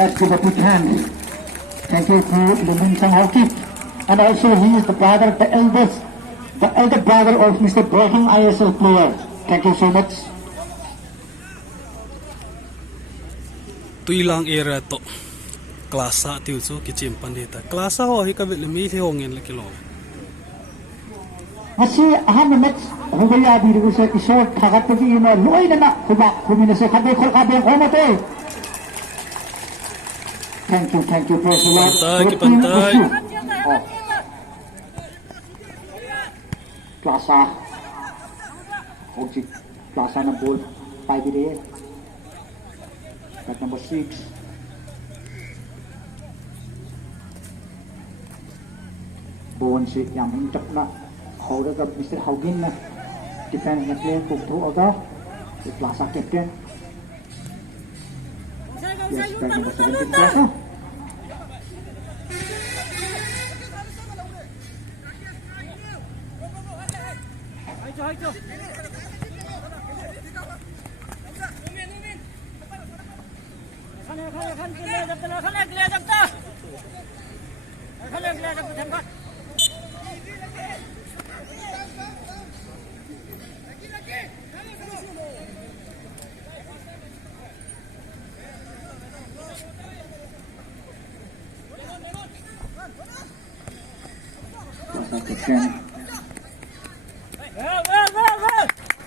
Let's give a big hand. Thank you to Lumin Sanghoki. And also he is the elder brother of Mr. Brahim ISL player. Thank you so much. Tuy lang era to klasa tiu chu kichim pandita klasa ho hi kabel mi hi hongin la kilo Masi aham match hogaya biru se isor thagat ki ina loina na kuba kumina se khabe khol khabe homate. Thank you praise the Lord. Pantai Klasa Hoji Klasa na ball 5 dire. At number 6. Bon si yang hintak na Hauda ka Mr. Haugin na defense na player pukto aga si Plaza captain. Yes, back number 17 Plaza.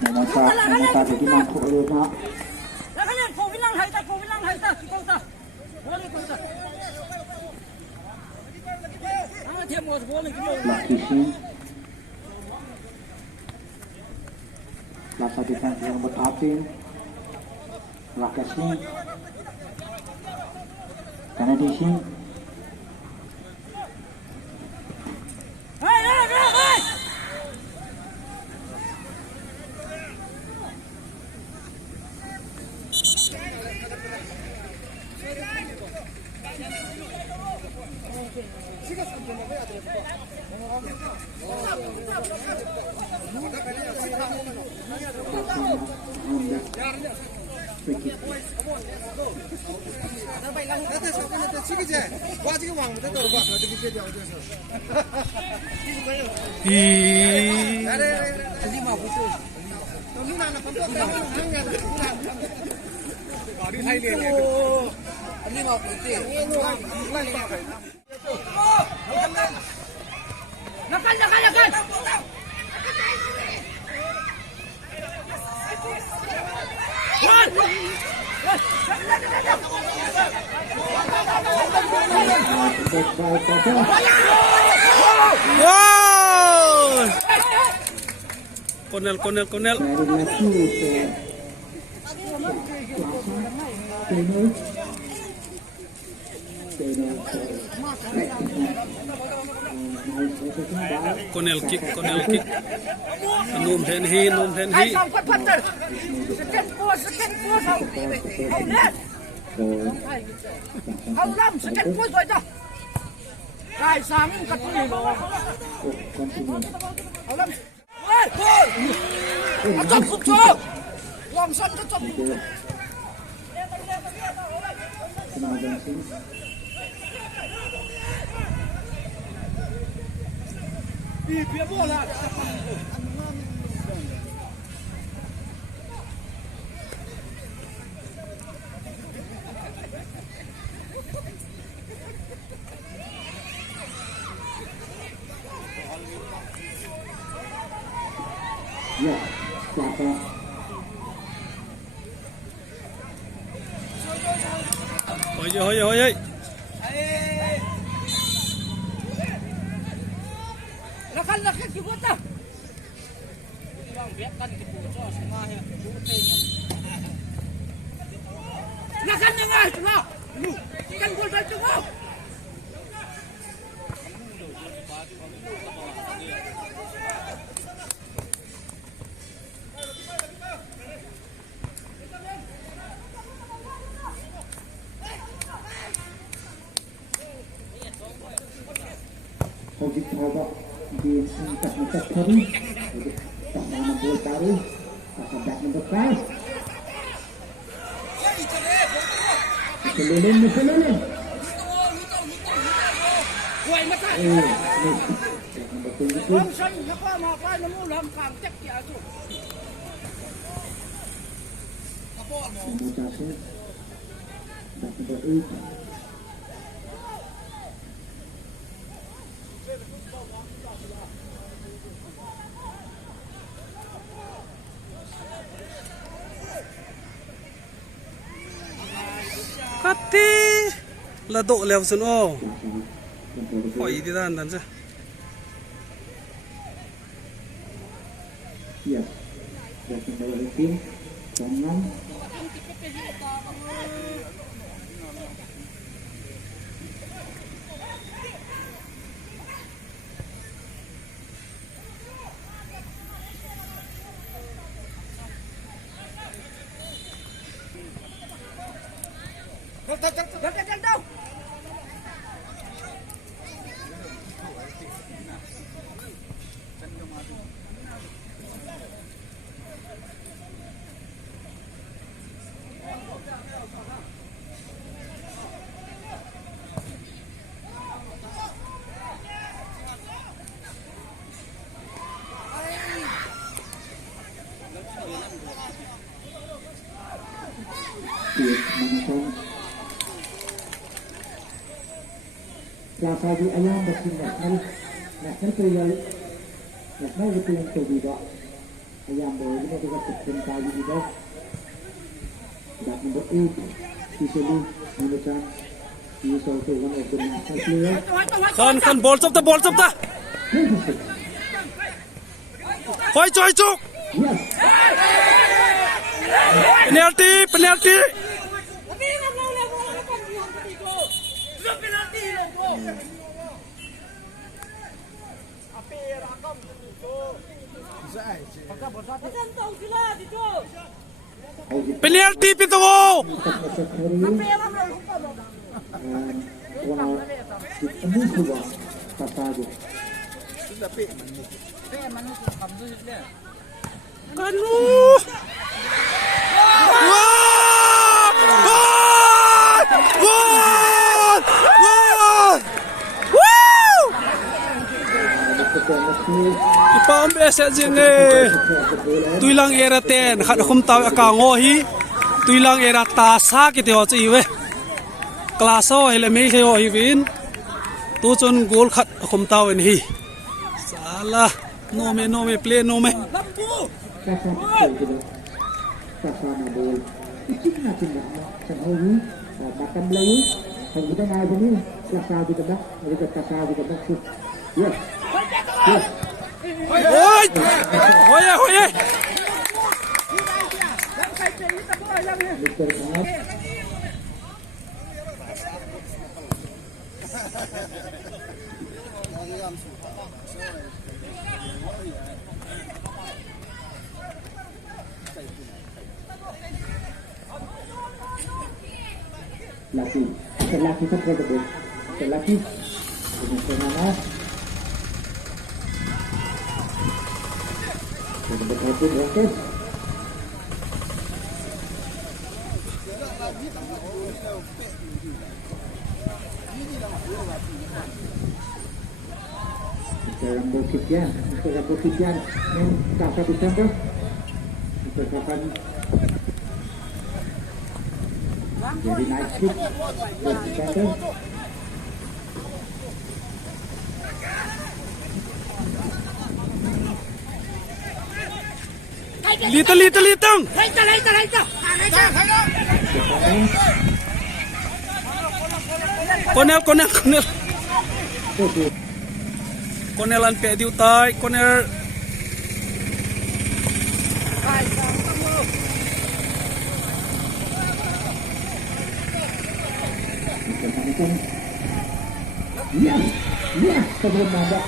Namasa jadi mampu oleh nak. Lucky Singh. Plaza defense yang bertapin. Rakesh Singh. Kennedy Singh. Konel. Konel kick. Num then he. Ya, siapa? Hoi. Lakan kita dah. Bang biarkan kita bocor semua ya. Lakan dengar tu lah. Lu kan gol dah cukup. Hoji coba di singkat kiri, tak mana bola baru, pasal back number 5. Selulin. Quay mất lại. Lâm xanh nó có mà phải nó mua làm càng chắc chả rồi. Kati là độ leo xuống ô hỏi đi ra đàn chứ Yes, that's number 18. Jangan. Đâu. Plaza di Ayam Bersih National Player National Betul to be dot Ayam Boy ini juga terkenal di bawah. That number 8 Sicily Milutan he is also one of the national players. Khan ball chop ta Hoi choi chuk Yes. penalty penalty pitungo kanu ipam besa jenge tuilang era ten khat khum taw akango hi tuilang era ta sa ki te ho chi we klaso hele me he ho hi win tu chon gol khat khum taw en hi sala no me play no me Kasana bol. Icik na tindak sa huli. Bakam layu. Ang kita na ini klasa di tebak, mereka klasa di tebak. Yes. Yes. Hoye Mr. Ahmad. Laki itu tersebut. Laki dengan betul roket. Rambo Kitian yang kakak di sana. Kakak very nice kick. litang Laita. Konelan pe diu tai konel Yes, sebelum ada.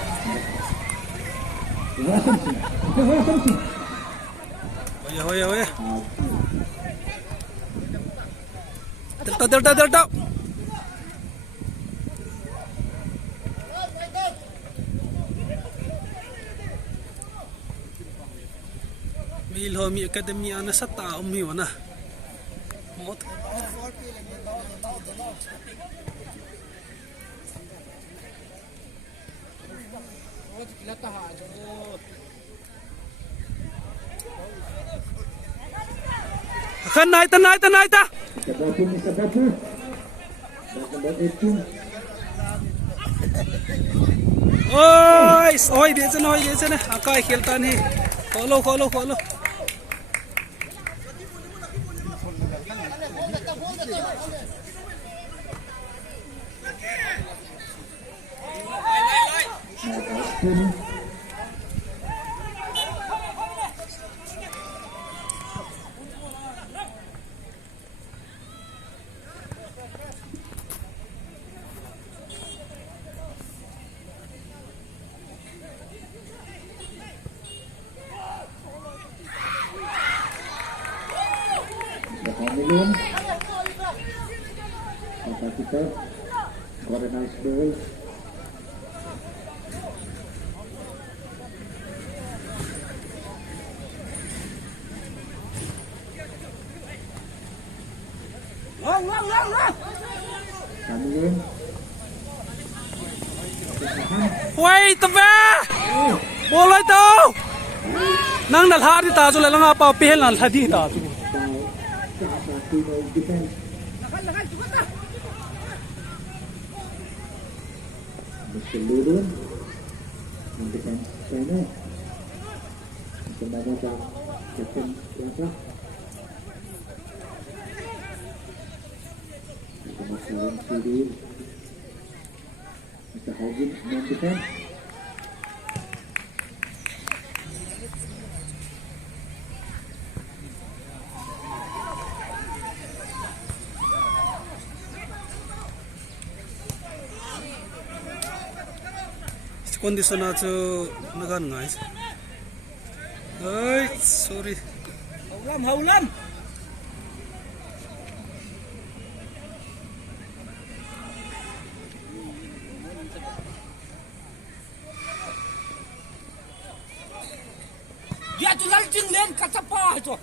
Hoya. Delta. Milho mi academy ana sa taom mi wana. Mot. Kita tahan je. Kan naik ta. Isa bapun. Number 18. Oi dia sana. Akai खेलता नहीं. Follow. Hamilton. Maka kita got a nice ball. Hamilton. Wait ba. Boleh tau. Nang dal hari ta tu lang apa pihel nal hadi ta tu. Defense. Mr. Ludun ng defense China. Kumbaga sa Captain Plaza. Kumasalang CD. Mr. Haugen ng defense. Kondisi na tu nagan guys. Sorry. Haulam. Dia tu laljing len kata apa tu.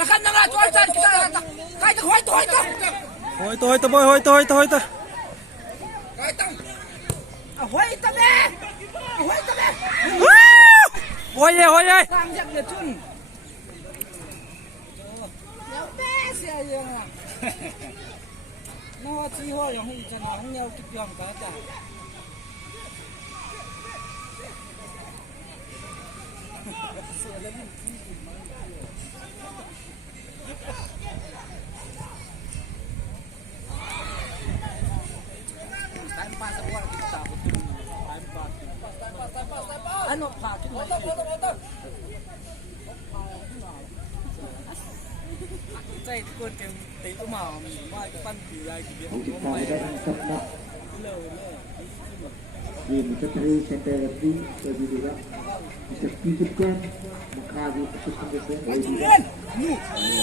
Lakan na nga tu ay kita kahit hoy to. Hoi to boy, hoi to. Kahit hoy to be. Hoi. Sang jak dia tun. Yo bes ya yang. Nó chi ho yang hi chân nó nhau kịp yom cả ta. Ano pa tu? Cai kun kem tei tu mau mai ke pan pi ai ki dia. Ang kita ada ang sapna. Di Mr. Terry Center Rugby jadi juga Mr. Peter Pan makagi assistant Len.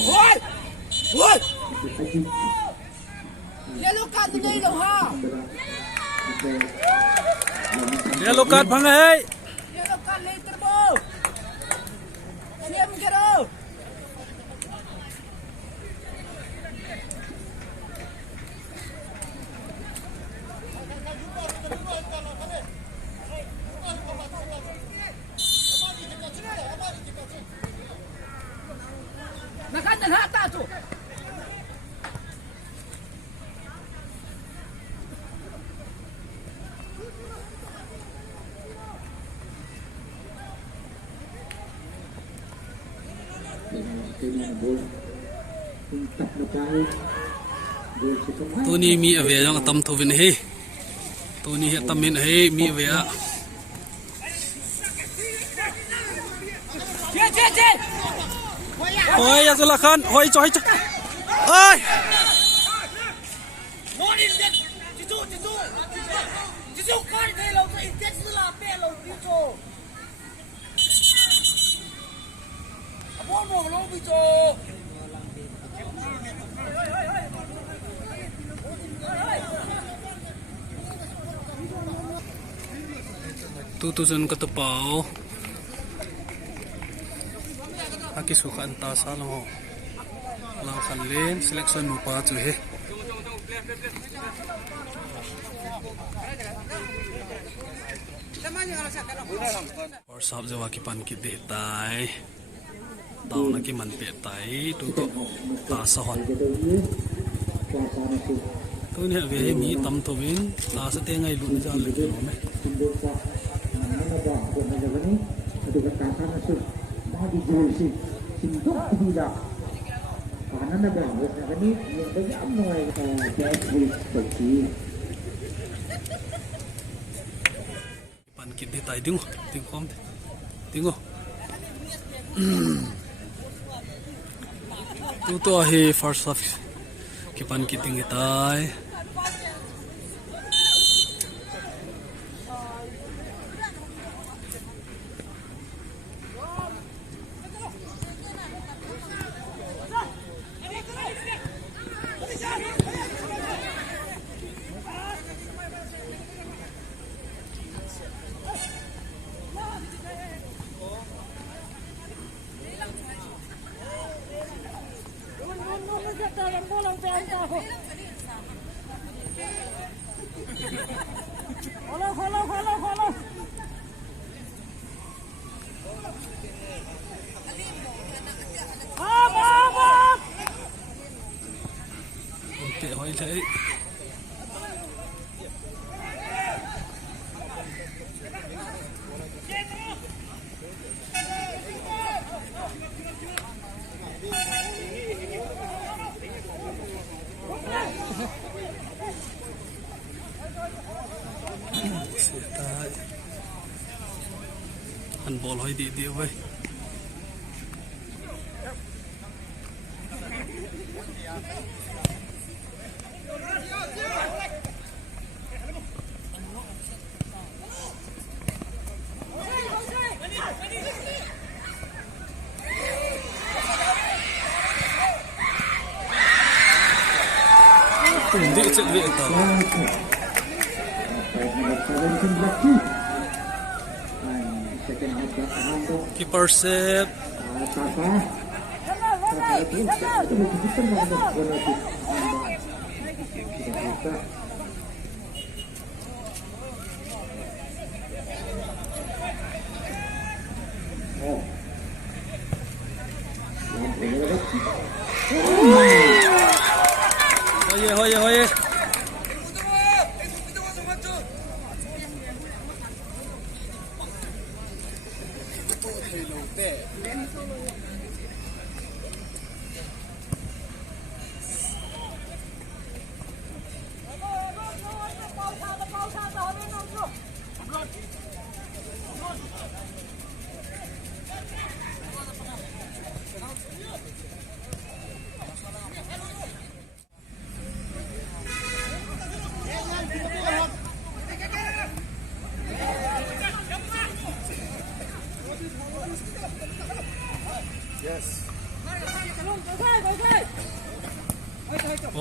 Hoi. Mr. Haji. Yellow card ni lo ha. Yellow card phang hai. Yellow card later bo. Siam kero. Nakan dan hata tu. Tu ni mi ave yang tam thu vin he. Tu ni he tam min he mi ave a. Je. Hoi ya tu lakan, hoi choi. Oi. Morning dit. Jitu kan dei lo tu intet sila pe lo bicho. Abo mo lo bicho. Tu jen ka tapao. aki su khan ta sa lo lang khan len selection nu pa chu he और सब जवा की पन की देता है दाव ना की मन देता है तो तासा हन तो ने वे मी तम तो बिन तासा ते ngai lu ja le no me pan kit detai ding kom tingo tu to he first of ki pan kit ding tai hỏi thế handball hỏi đi đi vậy đi chết viện tao keeper set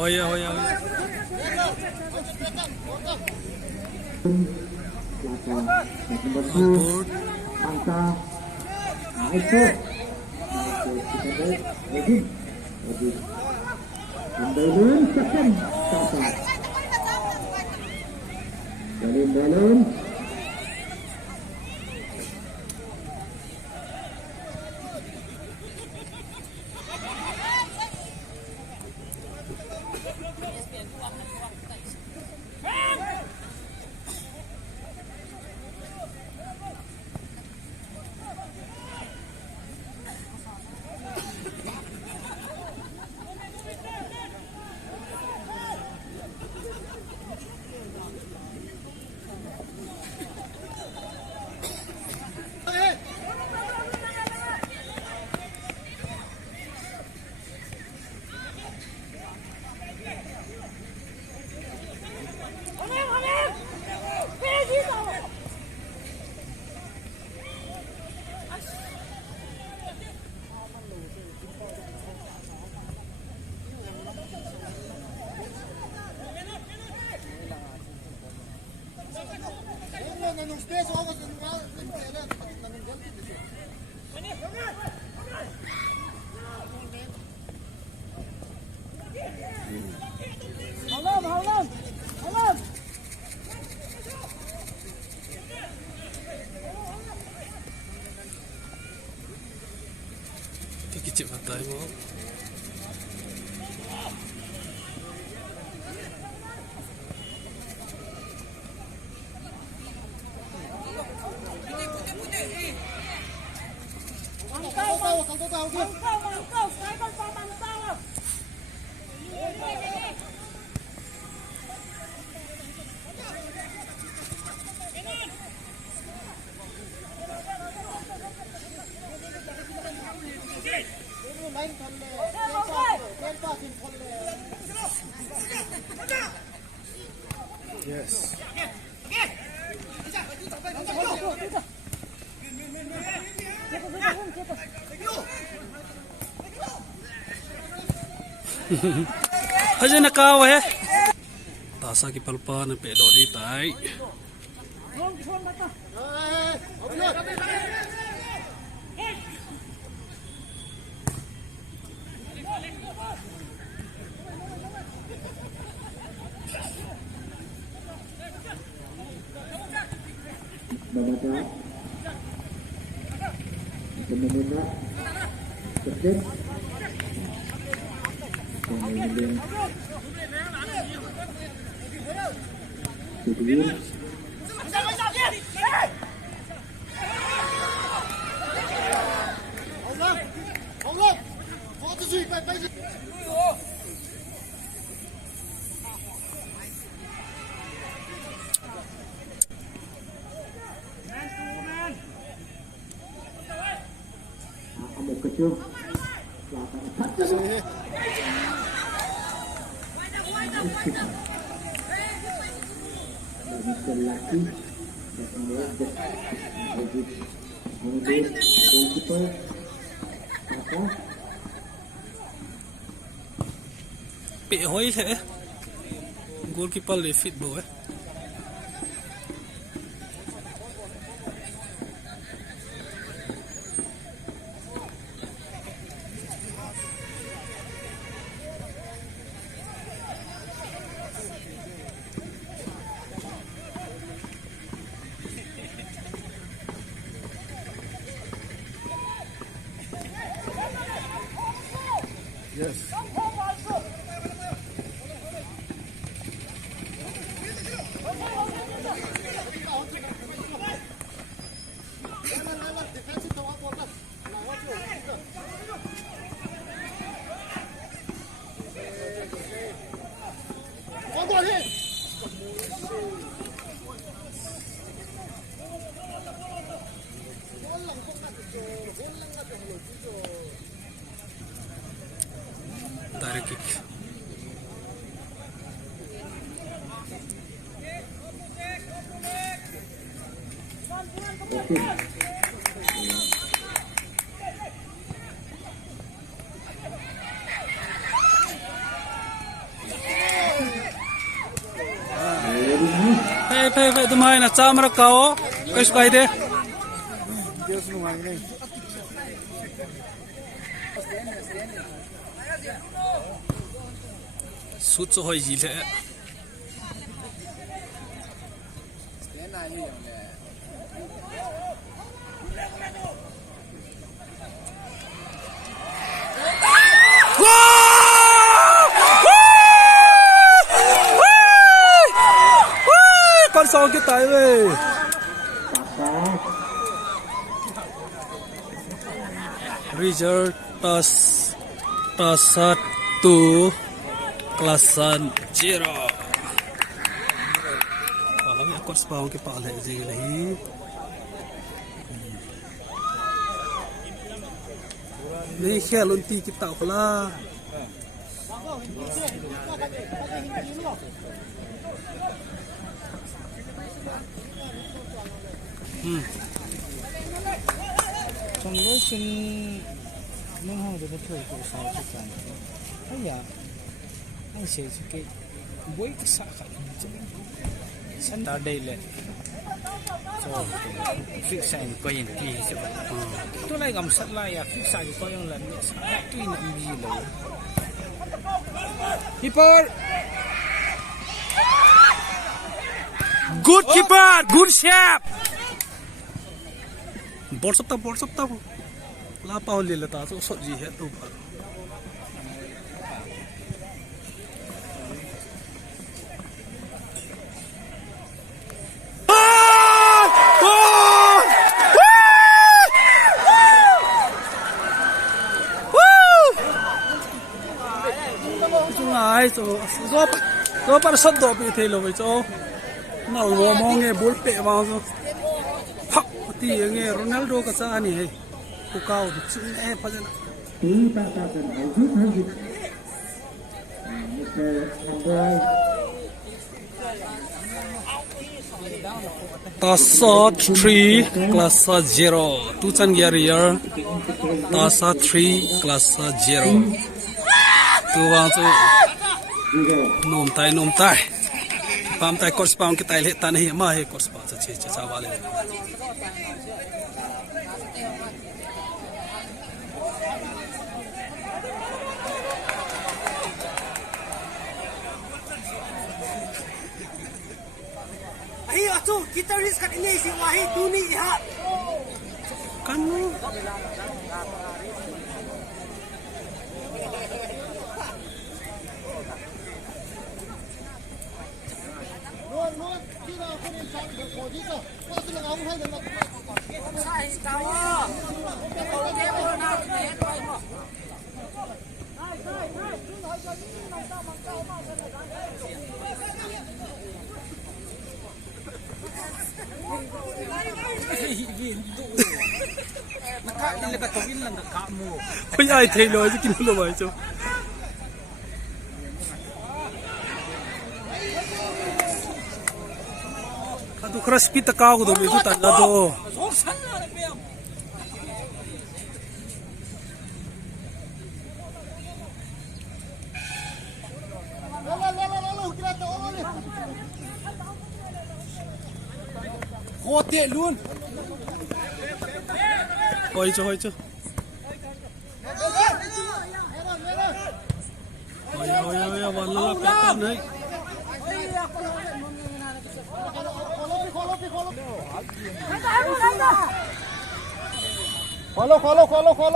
Oye. Oye. Balon. Nos três ovos no lugar, não tem, né? Kicik batai mo. Yes. Aja nak kau tasa ki palpa na pedo ni tai. Baca kemudian kecil kemudian kemudian ada kecil lelaki dan kemudian kita apa Pe hoi he. Goalkeeper le fit bo eh. Yes. Direct kick. Hey, tumai na chamra kao. Kais kai de. Deus não há nem. Sút cho hoi ji le. Con sò cái tay về. Result tas 1 kelasan 0. Kami akut sepawang ke Pak Alek je lagi. Ni khel unti kita pula. Trong lúc xin nâng hông được thôi của sao chắc chắn. Hay à, anh sẽ cái buổi cái xã khởi sẵn ta đây là cho fix sai quay những kỳ chứ. Tôi lại gầm sẵn lại à fix sai quay những lần tuy nằm gì lâu. Keeper. Good keeper, good shape. Ball sắp tao. la pau le la ta so so ji he tu ba ai cho do par sat do pi thelo bai cho na lo mo nge bul pe ma so phak ti nge Ronaldo ka sa ani hai ku kau du chin e pa jana tí ta cần phải rút hơn gì Tasa 3 class 0 tu chan gear year Tasa 3 class 0 tu wang chu nom tai pam tai course pam ki tai le tan hi ma he course pa che cha wale Ahi acu kita ris kat ini si wahi duni iha. kan Sai kau. Kalau dia mau nak dia tu mau. oi ai thelo ji kin lo bai cho adu khara speed ta ka go do be tu ta la do Khô tiện luôn. oi cho oi wala la pe ta nei Follow.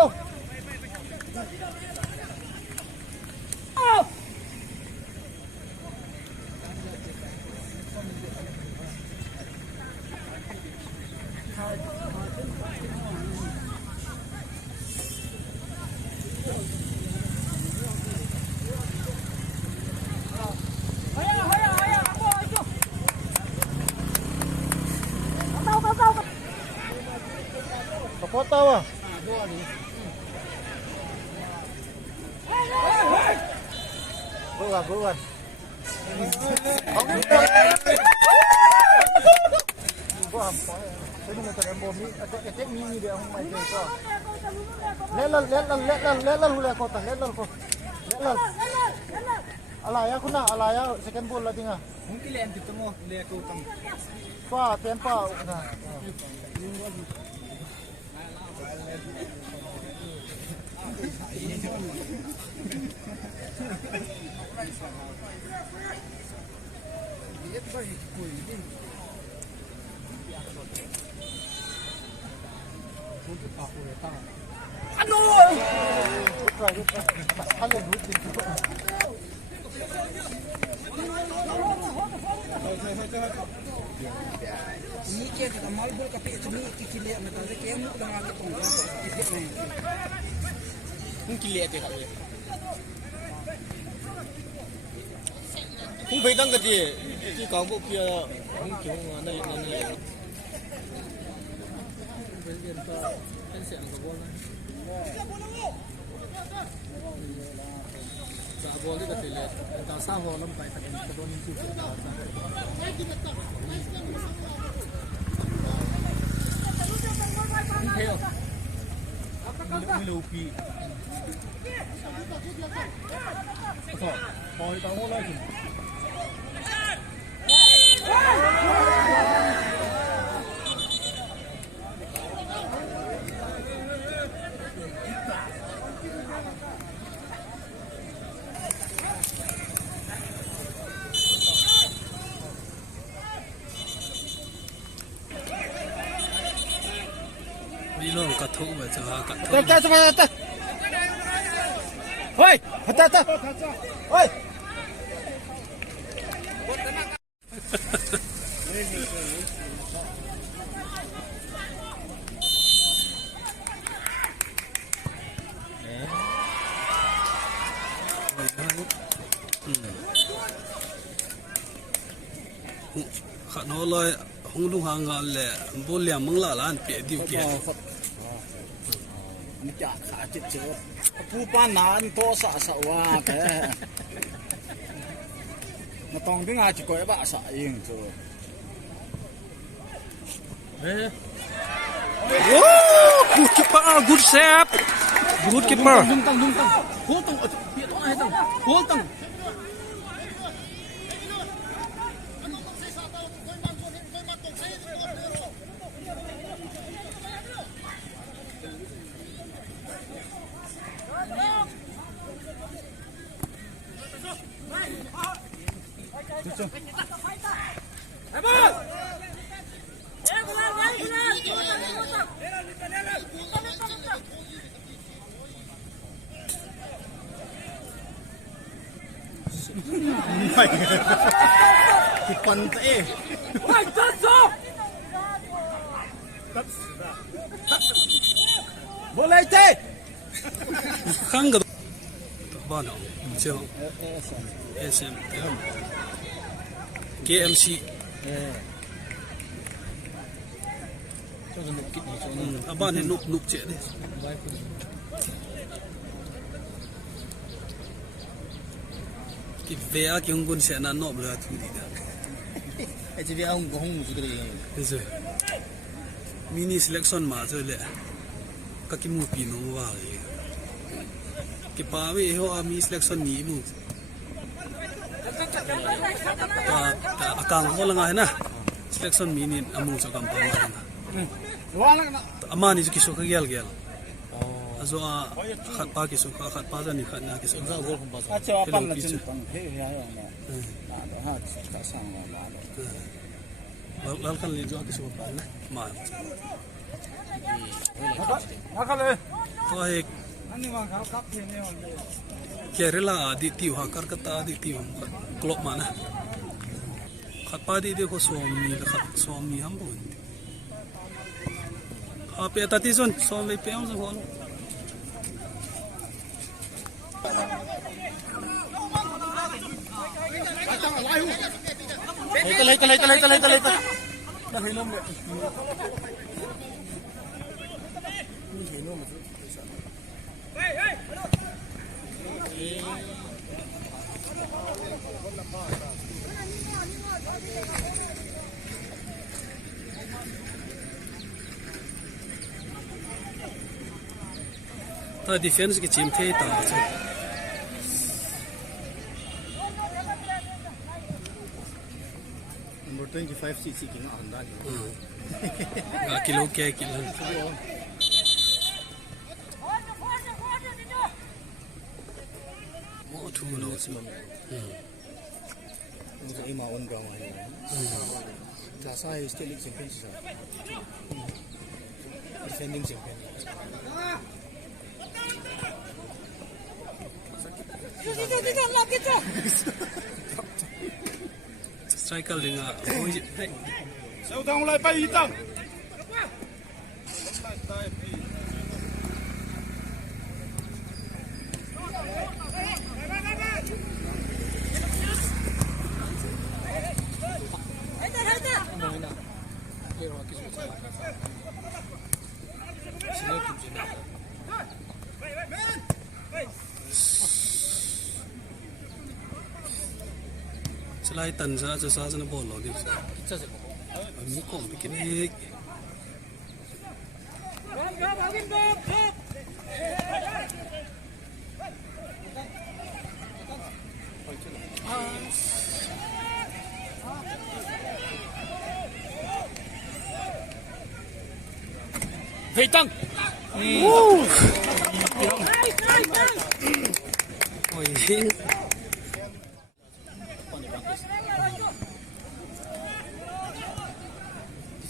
Support tawa. Bukan. Saya nak tanya bom ni, ada mini dia orang main tu. Lelal hula kota, lelal. Alaya kuna, alaya second ball lagi ngah. Mungkin lihat itu mo, lihat kau tam. Tempa. Ini dia kita mal bol kapi cumi kikili am ta ke mu dah ke tong Mungkin lihat dia kali. Kung beidang ke dia, di kampung dia mungkin mana. Boleh kita lihat. Tak sah bolam baik tak kita boleh cuci. Heo. Melupi. Apa? Mau tahu lagi. Bilong cắt thấu về cho cắt thấu. 됐다. 어이, 됐다. 어이. khát nó lôi không đúng hàng ngàn lệ bố liềm măng lạ lan bể điều kiện anh chả khá chết chết phu pan nán to sa wa thế mà tòng tiếng ai chỉ có bạ sa yên rồi good keeper good save good keeper dung tăng hố tăng ở phía đó hay tăng hố tăng Kipan teh. Boleh teh. khang cái bao nhiêu chưa SM KMC bao nhiêu nục chuyện đi cái vé cái ông quân sẽ năn nộp là thứ gì đó Chỉ vì ông có không cái gì. rồi mini selection mà rồi lệ các cái mục pin nó vào cái ba mươi họ mini selection nhỉ mu akang ko lang ay na selection mini among sa kampanya na amani sa kiso kagyal azo khat pa kiso khat pa ni khat na kiso À cho pan là chân bằng thế này mà đó ha cả sang mà lal kan lijo kiso pa na ma đó. to he Anh mà khảo cấp thì này Kerala di tiu ha Karkata di tiu klop mana khat pa di ko somi khat somi ham bon ha pe ta ti son som le pe am so hon lấy đang thấy nôm đấy. ta defense cái chim thế ta chứ Number 25 cc cái ngọn đó. kilo ke kilo mo thu lo chứ Cái mà on ground này. Là sai state league champion chứ sao? Defending champion. striker dengan hey Sao tông lại bay tông. selain tanza je sa sana bol lo di mi kom bikin hik Thầy Tăng ôi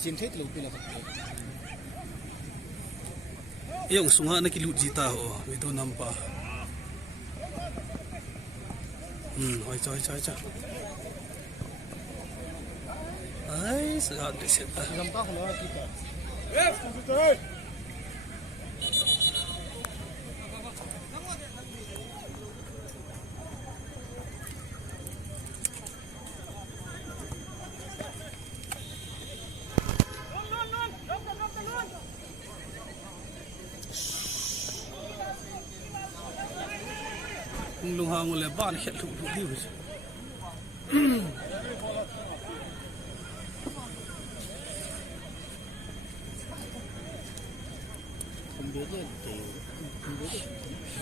Chim thế lục pin là Yung sunga na kilut jita ho, itu nampak. Oi coy. Ay, sehat deh sih. Nampak lah kita. Lung hang oleh ban het lu lu.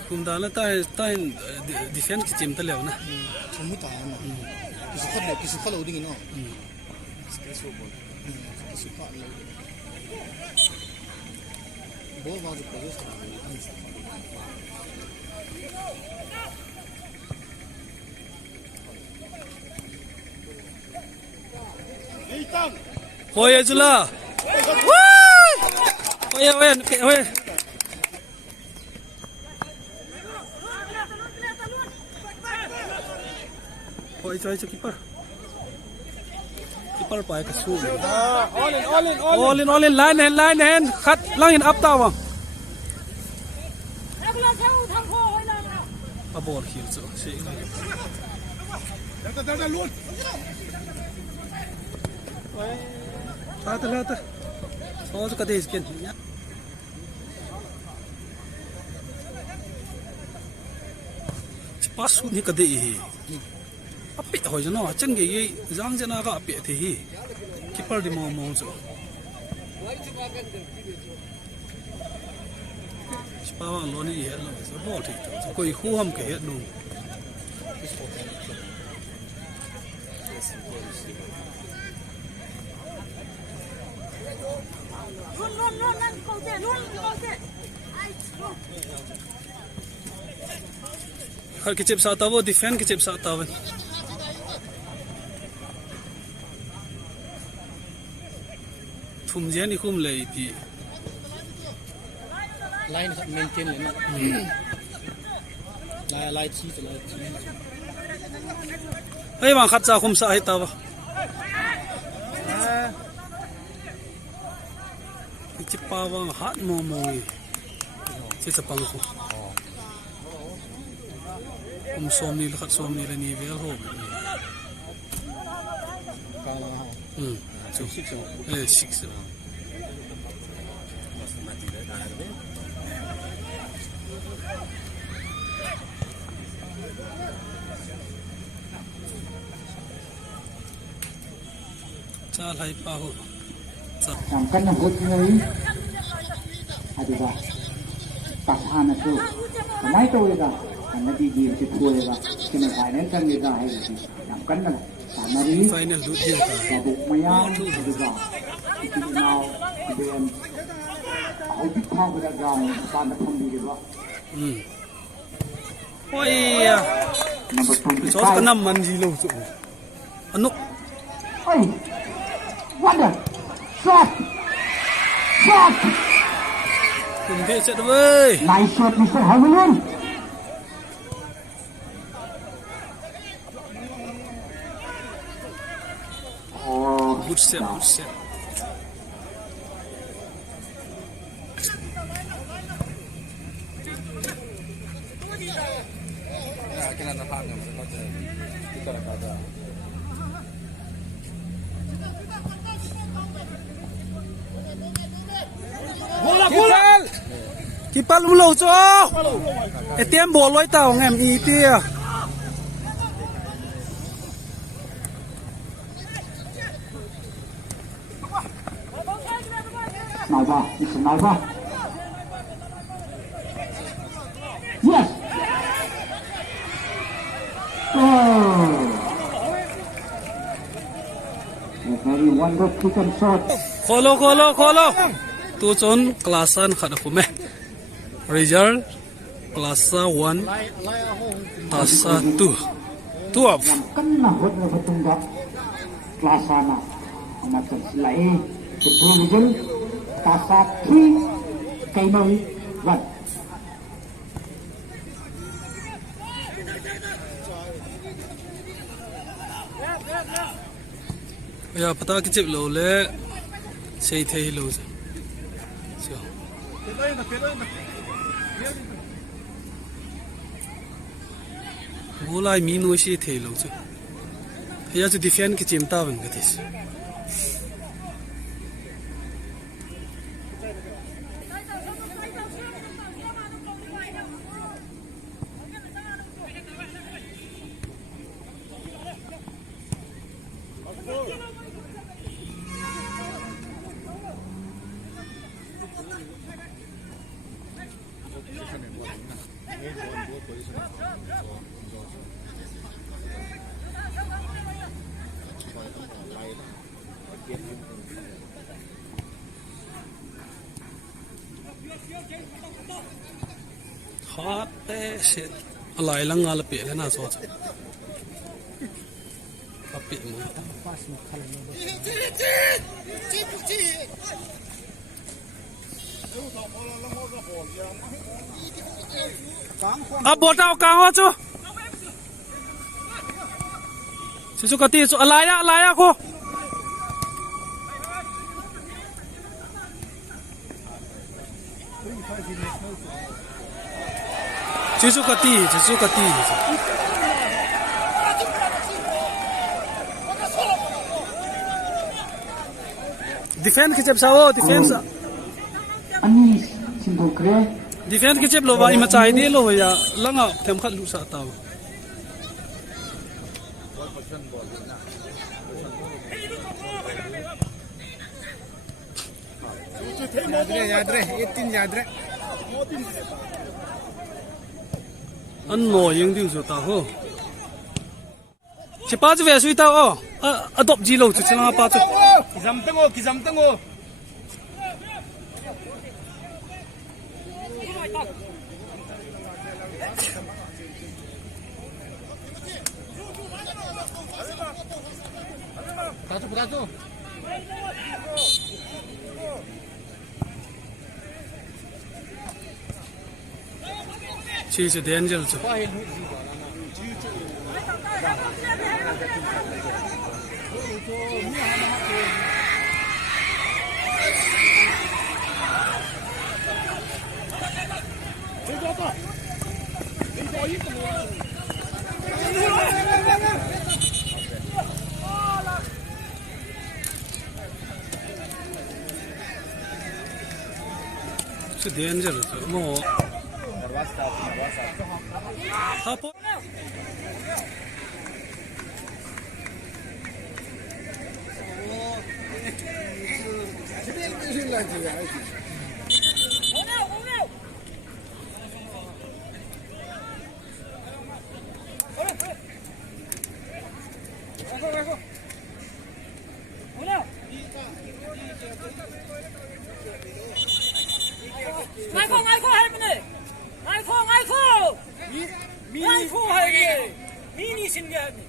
Kumdala ta defense ki chim ta lew na. Semua tahan. Kisah kalau dingin oh. Kisah kalau. Bawa masuk terus. Hoye jula. Hoye. Hoye coy keeper. Keeper pakai kesu. All in line hand. Cut line up tawa. Abor kill so. Lata. Oh, so kade iskin. Pasu ni kade hi. Api hoi jano chen ge jang jana ka api the hi. Keeper di mo so. Spawa lo ni he lo so ball thi. Koi khu ham ke he nu. Hal kicip sa tawo defend kicip sa tawo. Thum je ni khum lei pi. Line maintain le na. Lai chi. Hei wang khat cha khum sa hai tawa. Kicip pa wang hat mo si sa pang ko. Som ni lakat som ni la ni vel ho. So 6. Chal hai pa ho. Sampai nak buat ni, ada bah. Tahan tu, mai tu juga. Nanti dia cukup juga. Kena final kan juga hai. Sampai nak. Samari. Final du dia ka. Kabuk maya juga. Itu now kemudian. Audit kau pada ground. Pada pembi juga. Oh iya. Nampak pembi. So ka nam man ji lo so. Anuk. Oi. Wonder. Shot. Kumde set wei. Nice shot Mr. Hamilton. Oh, Good set. Kipal mulo cho. Etiam bol loi tao ngem i tia. Sniper. Yes. Oh. A very wonderful kick and shot. Kholo. Tu chon klasan khat khume. Result klasa 1 tasa 2 12. Kena hot na betunggak klasa na. Macam selai. Betul tasa 3 kay noi 1. Ya pata ki chip lo le sei thei lo so golai mi no si thei lo so ya chu defend ki chimta ban ka this hot shit alai lang ala pe le na so cha api mo a bota ka ho chu su ka ti chu alaya ko Jisu kati defend ke chep sao defense Ani simbol kre defend ke chep lo ba ima chai de lo ya langa them khat lu sa taw Yadre 18 yadre an no yeng diu so ta ho che pa ju ve sui ta o adopt ji lo chu changa pa chu kizam tango Brazo chi se danger chu chu danger chu mo Hapo 아이고 할머니 아이고 할머니 미니 신기하니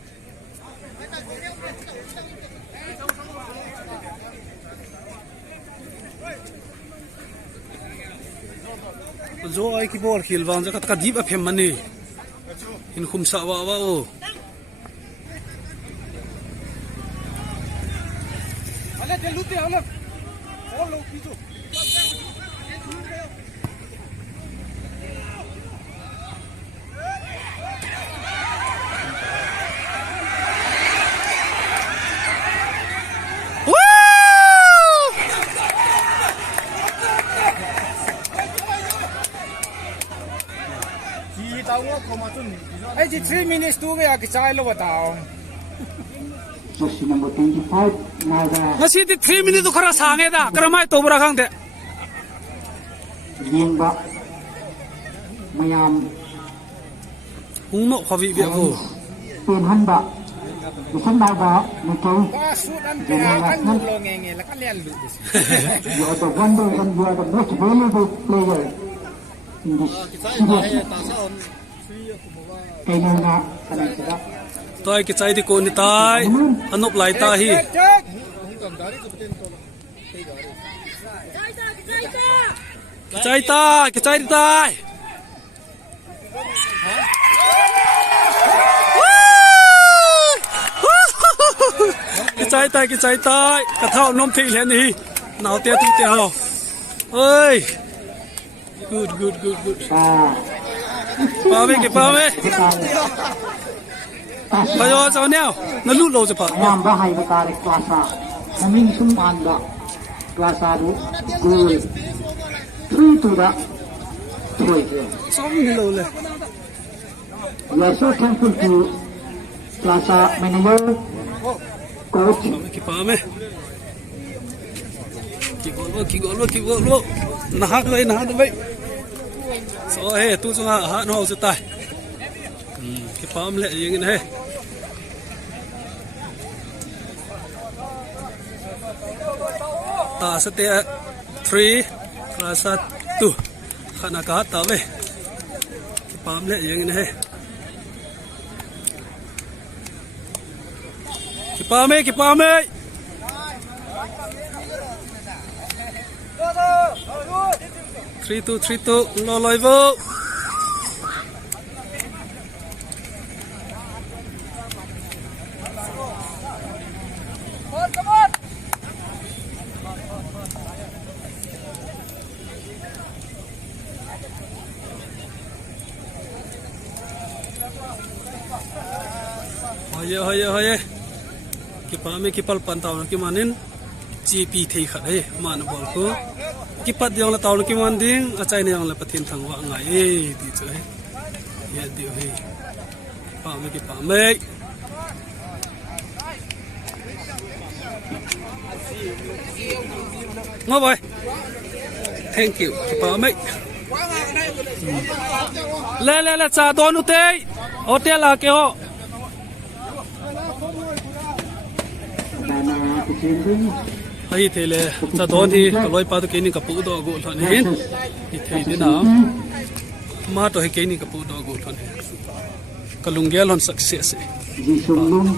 zo ai ki bor khil wang jakat ka dip a phem mani in khum sa wa o ale te lute ale follow pijo Ay, 3 minutes tu kaya kisay lo batao. Jersey number 25 Naga ngasi ti 3 minute khara sange da karamai to bra khang de Yengba Mayam hung no khawi be ko Pen Hanba Isan Naga Nakau Pasudan kaya kan lo ngenge la kan lian lu. You are the wonder and you are the most valuable player in this season. Kaya na kanang sila. toy ki chai di ko ni tai anop lai ta hi ใจตายกระใจตายกระใจตายกระใจตายกระเท่านมที่แล้วนี่หนาวเตี้ยตุ้งเตี้ยเฮ้ย good ปาเมกี่ปาเมพายอเจ้าเนี่ยนั่นลูกเราจะปะ ยามบ้าให้มาตาเล็กกลาซาน้ำมิงสุ่มอันดะกลาซาดูกูทรีตัวดะช่วยเอง ซ้อมนี่เราเลย We are so thankful to Plaza Manager, Coach, กี่ปาเมกี่กอลนะฮักเลยโซ่เฮ้ตู้สงหาหนอสุดท้ายกี่ปามเลยยังไงเฮ้ตาสเตะ3 Plaza 2ขณะกาตาเว้กี่ปามเลยยังไงเฮ้กี่ปาม 3-2 รอลอยเวอร์เฮ้ยกี่ปาไม่กี่ปัลปันตาวน์กี่มันนิน GP ที่ขัดเฮ้มันบอลกูกี่ปัดยังละตาวน์กี่มันดิ้งอาจารย์ยังละปะทินทางว่าไงดีจ้ะเฮ้ยเดี๋ยวเฮ้ปาไม่กี่ปาไม่มาไป thank you กี่ปาไม่เล่จ่าโดนอุเตยโอเตลาเกโอ Dana Kuchindin, ไอ้เทเลจะโดนที่กลอยปาตุกินกับปูดอกูทันเห็นที่เทนี่นะมาตัวให้กินกับปูดอกูทันเห็นกลุงเกลอนสักเสียสิ Jisung Lung,